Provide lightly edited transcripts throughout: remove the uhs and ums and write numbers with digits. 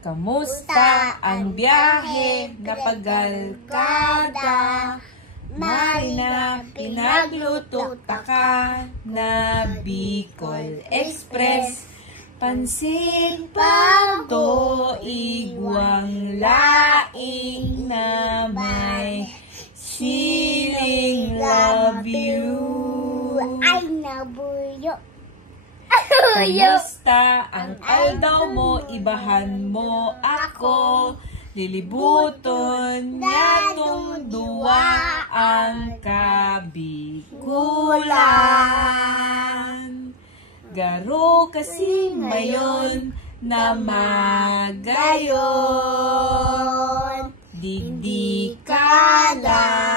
Kamusta ang biyahe na pagalkada? Marina, pinagluto ka na Bicol Express. Pansit pato, igwang laing na may siling love you. Ay, nabuyo. Kamusta ang aldaw mo? Ibahan mo ako. Lilibuton niyatong duwa ang kabikulan. Garo kasi mayon na magayon. Digdi kala.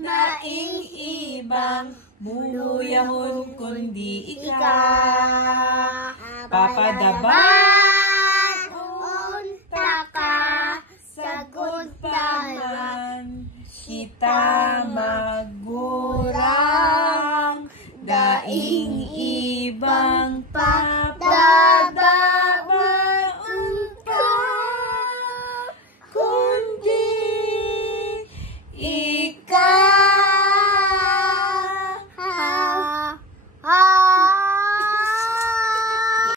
Naing ibang buluyahon kundi ikaw. Papadaban unta ka, sagot taman kita magurang. Daing ibang pa